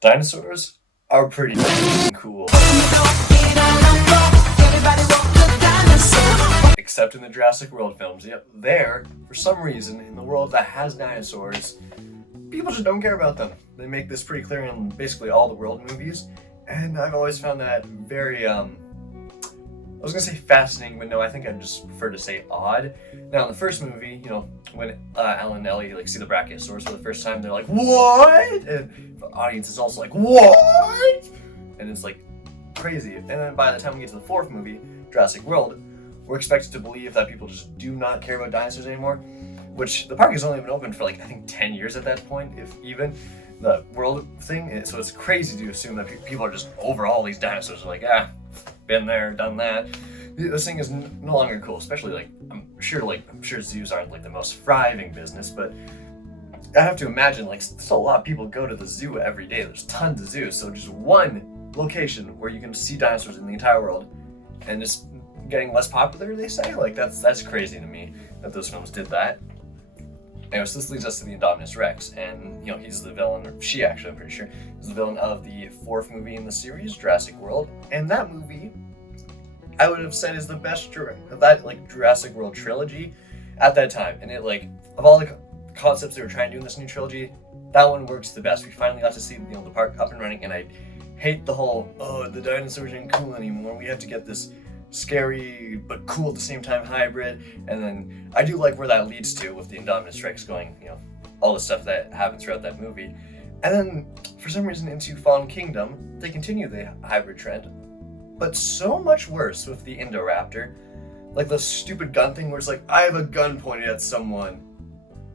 Dinosaurs are pretty cool. Except in the Jurassic World films. Yep, there, for some reason, in the world that has dinosaurs, people just don't care about them. They make this pretty clear in basically all the world movies, and I've always found that very, I was gonna say fascinating, but no, I think I'd just prefer to say odd. Now, in the first movie, when Alan and Ellie see the Brachiosaurus for the first time, they're like, "What?" And the audience is also like, "What?" And it's like crazy. And then by the time we get to the fourth movie, Jurassic World, we're expected to believe that people just do not care about dinosaurs anymore, which the park has only been open for I think 10 years at that point, if even, the world thing. So it's crazy to assume that people are just over all these dinosaurs. They're like, been there, done that. This thing is no longer cool, especially I'm sure zoos aren't the most thriving business, but I have to imagine still a lot of people go to the zoo every day. There's tons of zoos, so just one location where you can see dinosaurs in the entire world, and just getting less popular, they say. That's crazy to me that those films did that. Anyway, so this leads us to the Indominus Rex, and he's the villain, or she actually, I'm pretty sure, is the villain of the fourth movie in the series, Jurassic World. And that movie, I would have said, is the best of that Jurassic World trilogy at that time. And it of all the concepts they were trying to do in this new trilogy, that one works the best. We finally got to see the park up and running, and I hate the whole, the dinosaurs ain't cool anymore. We have to get this scary but cool at the same time hybrid. And then I do like where that leads to with the Indominus Rex going, all the stuff that happens throughout that movie. And then for some reason into Fallen Kingdom, they continue the hybrid trend, but so much worse with the Indoraptor. The stupid gun thing where it's I have a gun pointed at someone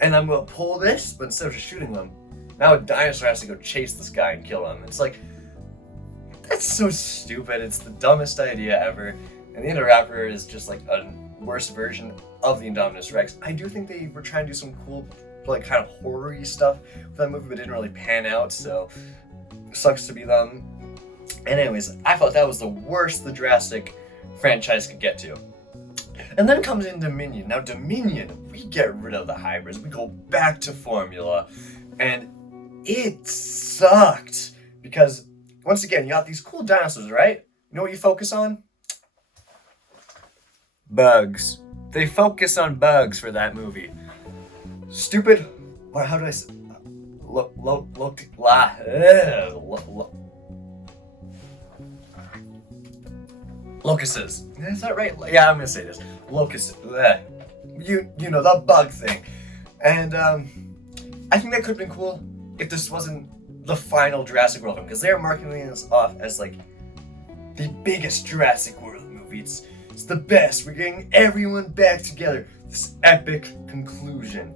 and I'm gonna pull this, but instead of just shooting them, now a dinosaur has to go chase this guy and kill him. It's that's so stupid. It's the dumbest idea ever. And the Indoraptor is just a worse version of the Indominus Rex. I do think they were trying to do some cool, kind of horror-y stuff with that movie, but didn't really pan out, so sucks to be them. And anyways, I thought that was the worst the Jurassic franchise could get to. And then comes in Dominion. Now Dominion, we get rid of the hybrids. We go back to formula. And it sucked. Because, once again, you got these cool dinosaurs, right? You know what you focus on? Bugs. They focus on bugs for that movie. Stupid. Or how do I say? Locusts. Is that right? Yeah, I'm gonna say this. Locusts. You know, the bug thing. And I think that could have been cool if this wasn't the final Jurassic World film, because they're marketing this off as the biggest Jurassic World movie. It's the best. We're getting everyone back together. This epic conclusion.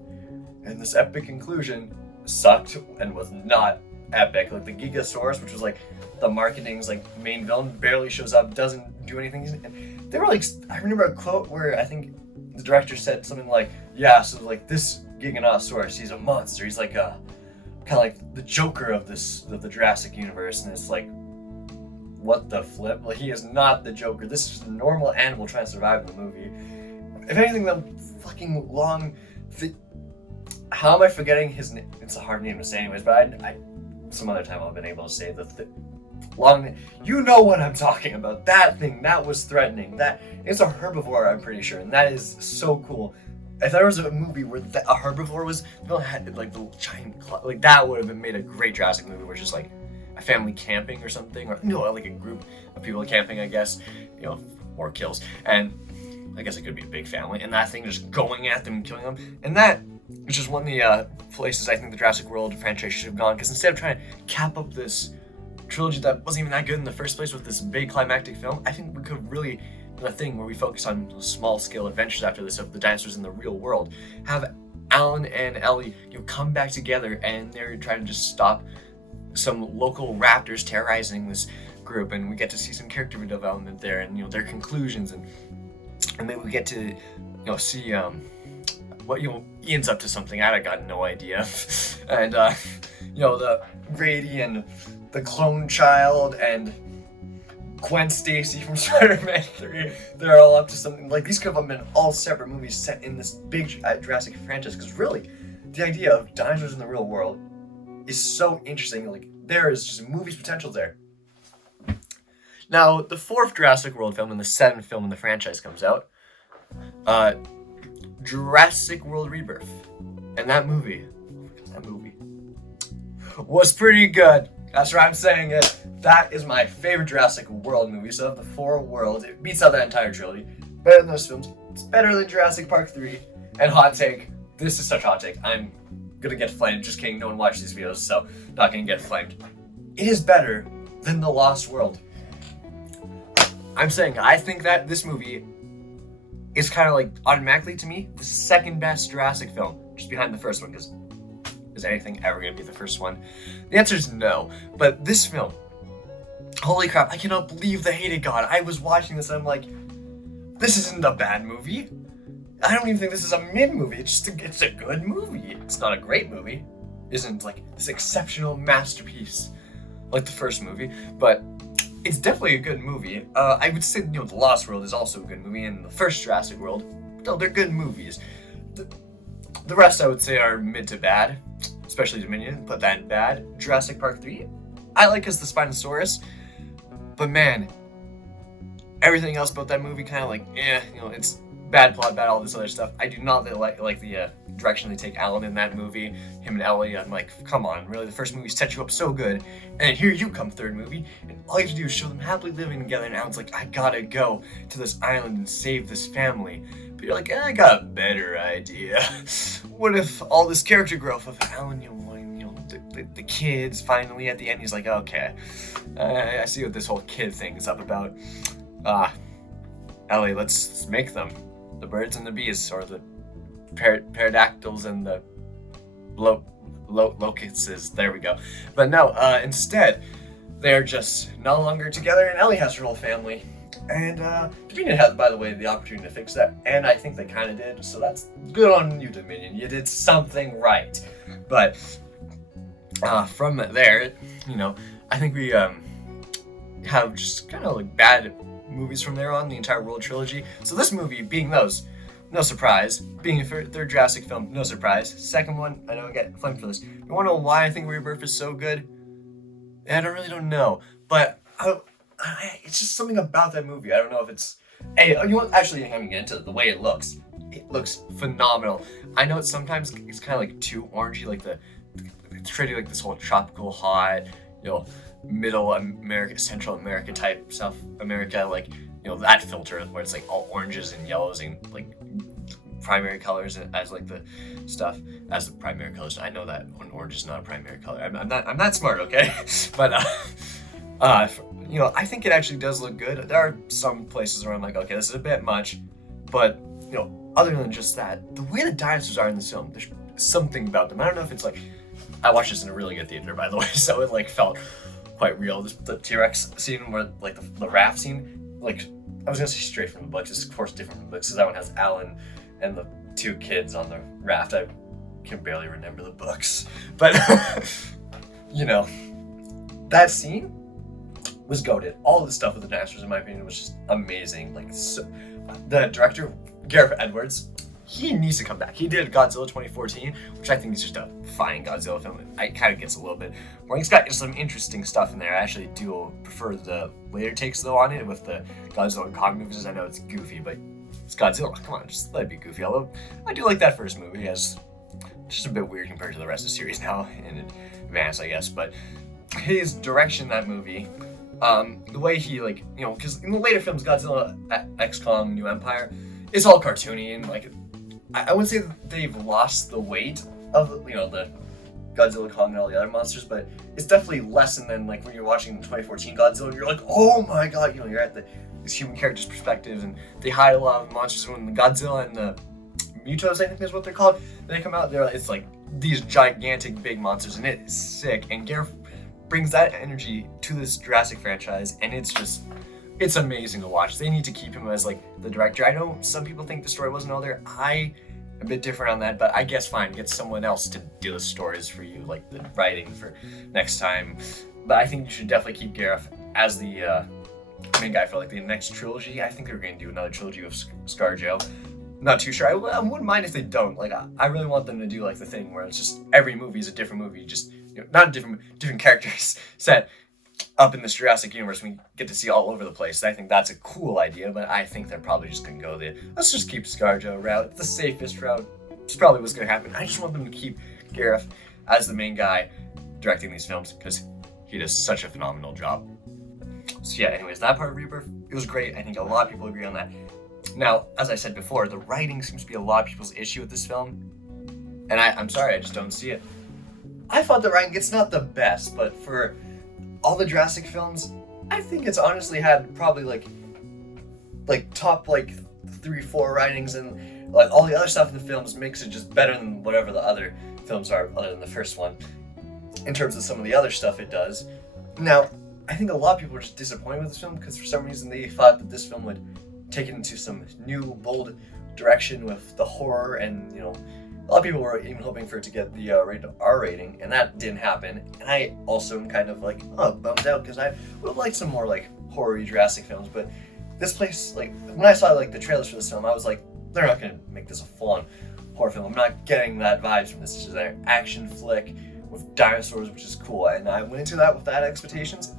And this epic conclusion sucked and was not epic. The Gigasaurus, which was the marketing's main villain, barely shows up, doesn't do anything. And they were I remember a quote where I think the director said something so this Giganosaurus, he's a monster. He's kind of the Joker of the Jurassic universe, and it's what the flip? He is not the Joker. This is just a normal animal trying to survive in the movie. If anything, the fucking long... How am I forgetting his name? It's a hard name to say anyways, but I some other time I've been able to say the long name. You know what I'm talking about. That thing, that was threatening. That it's a herbivore, I'm pretty sure, and that is so cool. If there was a movie where a herbivore was, had the giant claw, that would have made a great Jurassic movie where it's just a family camping or something, or a group of people camping, I guess, more kills, and I guess it could be a big family, and that thing just going at them and killing them, and that is just one of the places I think the Jurassic World franchise should have gone, because instead of trying to cap up this trilogy that wasn't even that good in the first place with this big climactic film, I think we could really do a thing where we focus on small-scale adventures after this of the dinosaurs in the real world, have Alan and Ellie come back together, and they're trying to just stop some local raptors terrorizing this group, and we get to see some character development there, and their conclusions, and maybe we get to see what Ian's up to something I got no idea, and the Grady and the clone child and Gwen Stacy from Spider-Man 3, they're all up to something. These could have been all separate movies set in this big Jurassic franchise, because really the idea of dinosaurs in the real world is so interesting. Like, there is just movies potential there. Now, the 4th Jurassic World film and the 7th film in the franchise comes out. Jurassic World Rebirth. And that movie was pretty good. That's why I'm saying it. That is my favorite Jurassic World movie. So of the 4 worlds, it beats out that entire trilogy. Better than those films. It's better than Jurassic Park 3. And hot take, this is such a hot take. I'm gonna get flamed. Just kidding, no one watches these videos, so not gonna get flamed. It is better than The Lost World. I'm saying I think that this movie is kind of like automatically to me the 2nd best Jurassic film, just behind the first one, because is anything ever going to be the first one? The answer is no. But this film, holy crap, I cannot believe the hate it got. I was watching this and I'm like, this isn't a bad movie. I don't even think this is a mid movie. It's a good movie. It's not a great movie. Isn't like this exceptional masterpiece like the first movie, but it's definitely a good movie. I would say, The Lost World is also a good movie, and the first Jurassic World, no, they're good movies. The rest, I would say, are mid to bad, especially Dominion, put that in bad. Jurassic Park 3, I like as the Spinosaurus, but man, everything else about that movie kind of like, it's bad plot, bad all this other stuff. I do not like the direction they take Alan in that movie, him and Ellie. I'm like, come on, really? The first movie set you up so good, and then here you come, third movie, and all you have to do is show them happily living together, and Alan's like, I gotta go to this island and save this family. But you're like, I got a better idea. What if all this character growth of Alan, the kids, finally at the end, he's like, okay, I see what this whole kid thing is up about. Ellie, let's make them. The birds and the bees, or the pterodactyls and the locusts. There we go. But no, instead, they're just no longer together, and Ellie has her whole family. And Dominion has, by the way, the opportunity to fix that, and I think they kind of did. So that's good on you, Dominion. You did something right. But from there, I think we have just kind of like bad movies from there on, the entire World trilogy. So this movie, being those, no surprise. Being a third Jurassic film, no surprise. Second one, I know I get flamed for this. You want to know why I think Rebirth is so good? I don't know. But it's just something about that movie. I don't know if it's... Hey, actually, I'm get into the way it looks. It looks phenomenal. I know sometimes it's kind of like too orangey, like it's treating like this whole tropical hot, Middle America, Central America type, South America, like, that filter where it's like all oranges and yellows and like primary colors as like the stuff as the primary colors. I know that an orange is not a primary color. I'm not smart, okay? But I think it actually does look good. There are some places where I'm like, okay, this is a bit much, but other than just that, the way the dinosaurs are in this film, there's something about them. I don't know if it's like, I watched this in a really good theater, by the way, so it like felt quite real. The T-Rex scene, where like the raft scene, like I was gonna say straight from the books. It's of course different from the books, because that one has Alan and the 2 kids on the raft. I can barely remember the books, but that scene was goated. All of the stuff with the dinosaurs, in my opinion, was just amazing. Like, the director, Gareth Edwards, he needs to come back. He did Godzilla 2014, which I think is just a fine Godzilla film. It kind of gets a little bit more. He's got some interesting stuff in there. I actually do prefer the later takes, though, on it with the Godzilla and Kong movies. I know it's goofy, but it's Godzilla. Come on, just let it be goofy. Although, I do like that first movie. It's just a bit weird compared to the rest of the series now in advance, I guess. But his direction in that movie, the way he, because in the later films, Godzilla, X Kong, New Empire, it's all cartoony, and I wouldn't say that they've lost the weight of the Godzilla, Kong, and all the other monsters, but it's definitely lessened than when you're watching the 2014 Godzilla, and you're like, oh my god, you're at these human characters' perspectives, and they hide a lot of monsters. When the Godzilla and the Mutos, I think is what they're called, they come out, it's like these gigantic big monsters, and it's sick, and Gareth brings that energy to this Jurassic franchise, and it's amazing to watch. They need to keep him as the director. I know some people think the story wasn't all there. I'm a bit different on that, but I guess fine, get someone else to do the stories for you, like the writing for next time. But I think you should definitely keep Gareth as the main guy for the next trilogy. I think they're going to do another trilogy of ScarJo. Not too sure. I wouldn't mind if they don't. I really want them to do the thing where it's just every movie is a different movie. Just not different characters set up in this Jurassic universe. We get to see all over the place. I think that's a cool idea, but I think they're probably just gonna go the let's just keep ScarJo route. It's the safest route. It's probably what's gonna happen. I just want them to keep Gareth as the main guy directing these films because he does such a phenomenal job. So yeah, anyways, that part of Rebirth, it was great. I think a lot of people agree on that. Now, as I said before, the writing seems to be a lot of people's issue with this film, and I'm sorry, I just don't see it. I thought the writing, it's not the best, but for all the Jurassic films, I think it's honestly had probably like top 3-4 writings, and like all the other stuff in the films makes it just better than whatever the other films are other than the first one in terms of some of the other stuff it does. Now, I think a lot of people were just disappointed with this film because for some reason they thought that this film would take it into some new, bold direction with the horror, and a lot of people were even hoping for it to get the rated R rating, and that didn't happen. And I also am kind of bummed out because I would have liked some more horror-y Jurassic films, but this place, when I saw the trailers for this film, I was like, they're not gonna make this a full-on horror film. I'm not getting that vibes from this. It's just an action flick with dinosaurs, which is cool, and I went into that with that expectations.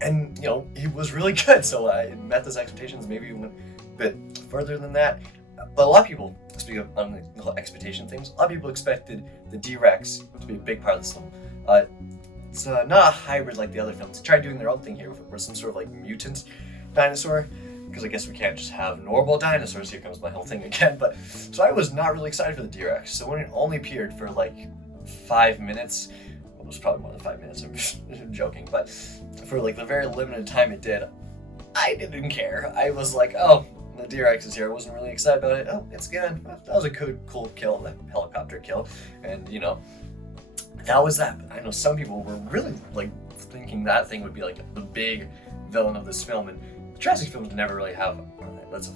And, he was really good, so I met those expectations, maybe went a bit further than that. But a lot of people, speaking of unreal expectation things, a lot of people expected the D-Rex to be a big part of this film. It's not a hybrid like the other films. They tried doing their own thing here with some sort of mutant dinosaur, because I guess we can't just have normal dinosaurs. Here comes my whole thing again. But so I was not really excited for the D-Rex. So when it only appeared for 5 minutes, it was probably more than 5 minutes, I'm joking, but for the very limited time it did, I didn't care. I was like, oh, the D-Rex is here. I wasn't really excited about it. Oh, it's good. That was a cool kill, the helicopter kill, and that was that. But I know some people were really thinking that thing would be the big villain of this film, and Jurassic films never really have.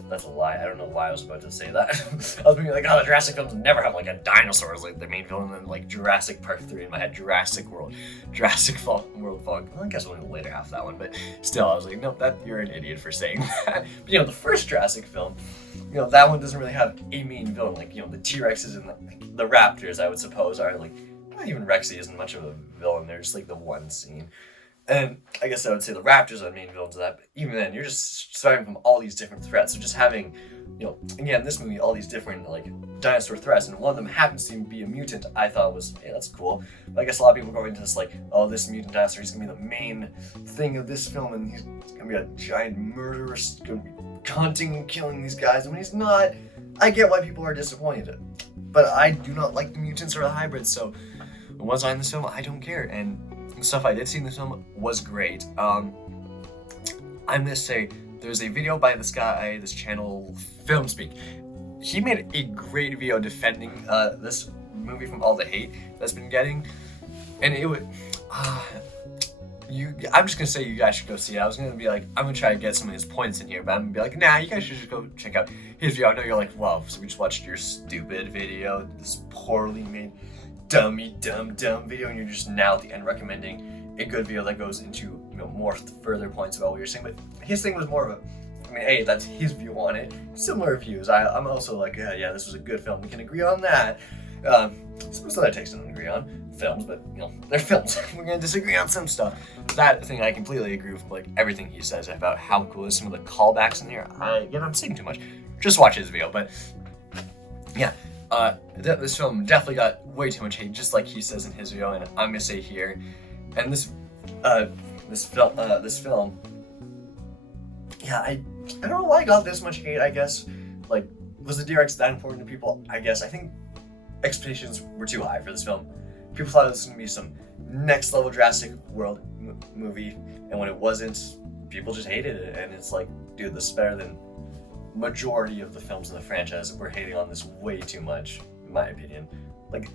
That's a lie. I don't know why I was about to say that. I was being the Jurassic films never have a dinosaur as the main villain, and then Jurassic Park 3 in my head, Jurassic World, Jurassic World Fog. Well, I guess only the later half of that one, but still, I was like, nope, you're an idiot for saying that. But the first Jurassic film, that one doesn't really have a main villain. The T-Rexes and the Raptors, I would suppose, are not even Rexy isn't much of a villain. They're just the one scene. And I guess I would say the Raptors are the main villains of that, but even then, you're just starting from all these different threats. So just having, again, this movie, all these different, dinosaur threats, and one of them happens to be a mutant, I thought was, hey, that's cool. But I guess a lot of people go into this, oh, this mutant dinosaur is going to be the main thing of this film, and he's going to be a giant murderer, going to be hunting and killing these guys, and when he's not, I get why people are disappointed. But I do not like the mutants or the hybrids, so was I in this film? I don't care, and the stuff I did see in this film was great. I'm gonna say there's a video by this guy, this channel, FilmSpeak. He made a great video defending this movie from all the hate that's been getting, and it would. I'm just gonna say you guys should go see it. I was gonna be I'm gonna try to get some of his points in here, but I'm gonna be nah, you guys should just go check out his video. I know you're wow, so we just watched your stupid video, this poorly made dumb video, and you're just now at the end recommending a good video that goes into more further points about what you're saying. But his thing was more of hey, that's his view on it. Similar views. I'm also yeah, this was a good film. We can agree on that. Some other takes don't agree on films, but they're films. We're gonna disagree on some stuff. That thing I completely agree with everything he says about how cool is some of the callbacks in here. I'm saying too much. Just watch his video, but yeah. This film definitely got way too much hate, just like he says in his video, and I'm gonna say here. And this film, yeah, I don't know why it got this much hate. I guess was the D-Rex that important to people? I guess I think expectations were too high for this film. People thought it was gonna be some next level Jurassic World movie, and when it wasn't, people just hated it. And it's dude, this is better than majority of the films in the franchise. We're hating on this way too much, in my opinion.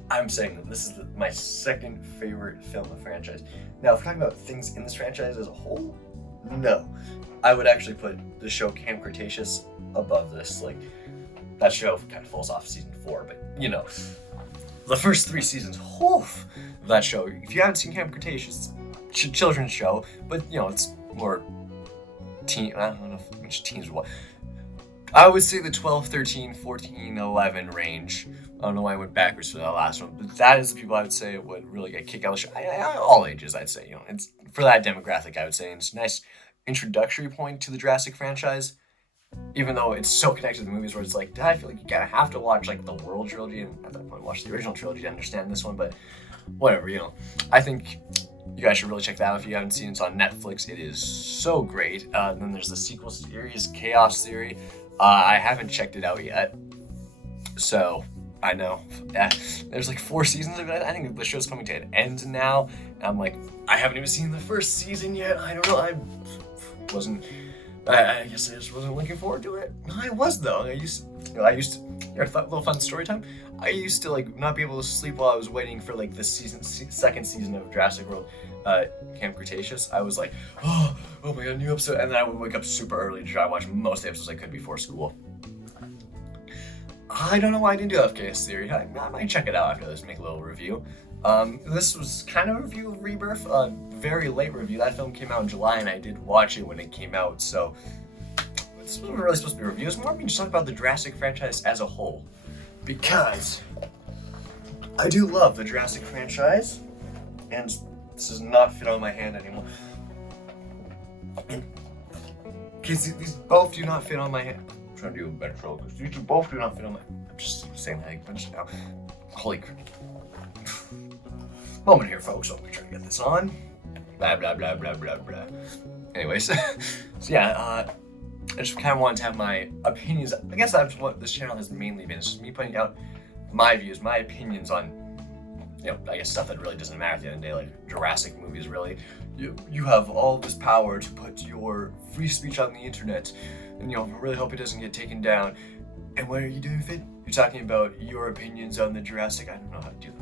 I'm saying that this is my second favorite film of the franchise. Now, if we're talking about things in this franchise as a whole, no. I would actually put the show Camp Cretaceous above this. That show kind of falls off season 4, but the first 3 seasons, of that show. If you haven't seen Camp Cretaceous, it's a children's show, but it's more teen. I don't know which teens would watch. I would say the 12, 13, 14, 11 range. I don't know why I went backwards for that last one, but that is the people I would say would really get kicked out of the show. All ages, I'd say. It's for that demographic, I would say. And it's a nice introductory point to the Jurassic franchise, even though it's so connected to the movies where it's like, I feel like you kind of have to watch like the World trilogy and at that point watch the original trilogy to understand this one, but whatever, I think you guys should really check that out if you haven't seen it. It's on Netflix. It is so great. Then there's the sequel series, Chaos Theory. I haven't checked it out yet, so I know there's like 4 seasons of it. I think the show's coming to an end now, and I'm like, I haven't even seen the first season yet. I don't know. I guess I just wasn't looking forward to it. I was though. I used to. Here, a little fun story time. I used to like not be able to sleep while I was waiting for like the second season of Jurassic World, Camp Cretaceous. I was like, oh my god, new episode, and then I would wake up super early to try to watch most of the episodes I could before school. I don't know why I didn't do FKS Theory. I might check it out after this, make a little review. This was kind of a review of Rebirth, a very late review. That film came out in July, and I did watch it when it came out, so it's not really supposed to be a review. It's more of me just talk about the Jurassic franchise as a whole, because I do love the Jurassic franchise, and this does not fit on my hand anymore. Because these both do not fit on my hand. I'm trying to do a better show, because these both do not fit on my hand. I'm just saying that a bunch now. Holy crap. Moment here, folks. I'll be trying to get this on. Blah, blah, blah, blah, blah, blah. Anyways, so yeah, I just kind of wanted to have my opinions. I guess that's what this channel has mainly been. It's just me putting out my views, my opinions on, I guess stuff that really doesn't matter at the end of the day, like Jurassic movies, really. You have all this power to put your free speech on the internet, and I really hope it doesn't get taken down. And what are you doing with it? You're talking about your opinions on the Jurassic, I don't know how to do that.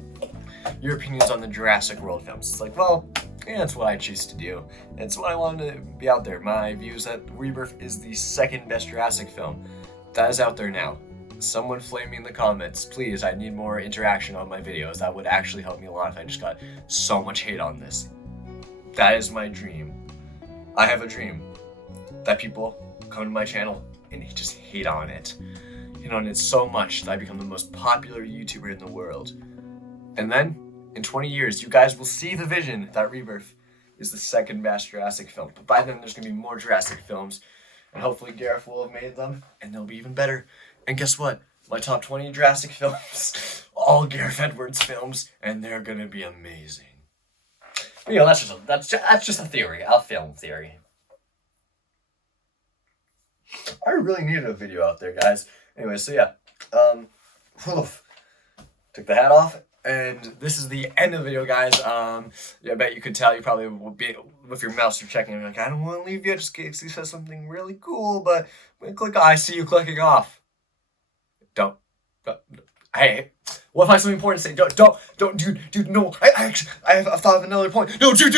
Your opinions on the Jurassic World films. It's like, well, yeah, that's what I choose to do. It's what I wanted to be out there. My views that Rebirth is the second best Jurassic film. That is out there now. Someone flame me in the comments. Please, I need more interaction on my videos. That would actually help me a lot if I just got so much hate on this. That is my dream. I have a dream that people come to my channel and just hate on it. And it's so much that I become the most popular YouTuber in the world. And then, in 20 years, you guys will see the vision that Rebirth is the second best Jurassic film. But by then, there's going to be more Jurassic films. And hopefully Gareth will have made them, and they'll be even better. And guess what? My top 20 Jurassic films, all Gareth Edwards films, and they're going to be amazing. But, that's just a theory, a film theory. I really needed a video out there, guys. Anyway, so yeah, took the hat off, and this is the end of the video, guys. I bet you could tell you probably will be, with your mouse, you're checking, and you're like, I don't want to leave yet, just in case he says something really cool, but I see you clicking off. Don't. Hey, what if I have something important to say? Don't, dude, no, I have thought of another point. No, dude.